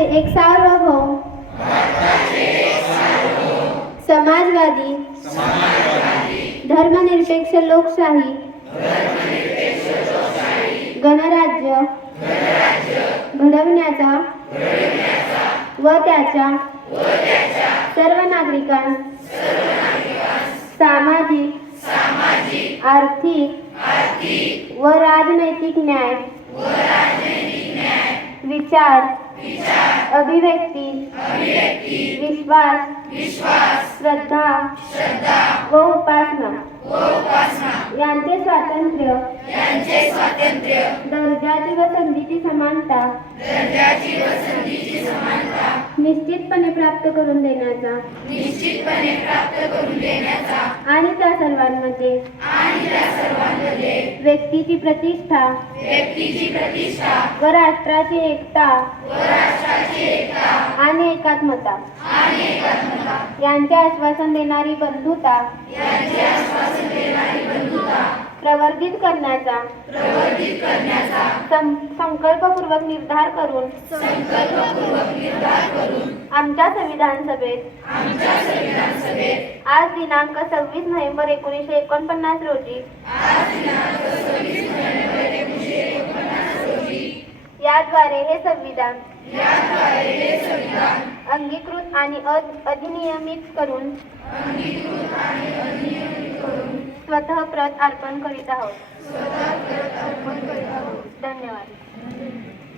एक सार्वभौम समाजवादी धर्मनिरपेक्ष लोकशाही गणराज्य घडवण्याचा व त्याच्या सर्व नागरिकांस सामाजिक आर्थिक व राजनैतिक न्याय विचार अभिव्यक्ती विश्वास श्रद्धा व उपासना यांचे स्वातंत्र्य दर्जाची व संधीची समानता निश्चितपणे प्राप्त करून देण्याचा आणि त्या सर्वांमध्ये व्यक्तीची प्रतिष्ठा व राष्ट्राची एकता आणि एकात्मता यांचे आश्वासन देणारी बंधुता प्रवर्धित करण्याचा संकल्पपूर्वक निर्धार करून आमच्या संविधान सभेत आज दिनांक 26 नोव्हेंबर 1949 रोजी याद्वारे हे संविधान अंगीकृत आणि अधिनियमित करून स्वतः प्रत अर्पण करीत आहोत. धन्यवाद.